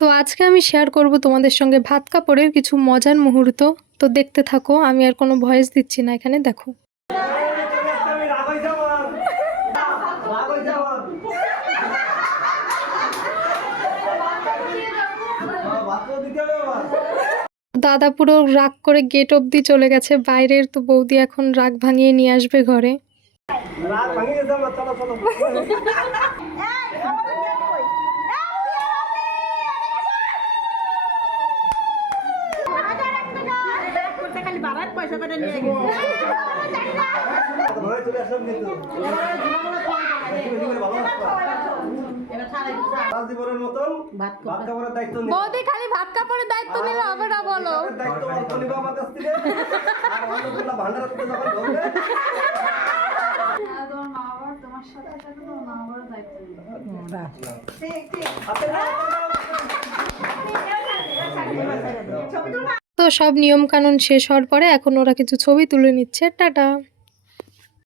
তো আজকে আমি শেয়ার করব তোমাদের সঙ্গে ভাত কাপড়ের কিছু মজার মুহূর্ত। তো দেখতে থাকো, আমি আর কোনো ভয়েস দিচ্ছি না, এখানে দেখো। দাদা পুরো রাগ করে গেট অবধি চলে গেছে বাইরের, তো বৌদি এখন রাগ ভাঙিয়ে নিয়ে আসবে ঘরে। বৌদি খালি ভাত কাপড়ের দায়িত্ব নিলে হবে না, বলো। তো সব নিয়ম কানুন শেষ হওয়ার পরে এখন ওরা কিছু ছবি তুলে নিচ্ছে। টাটা।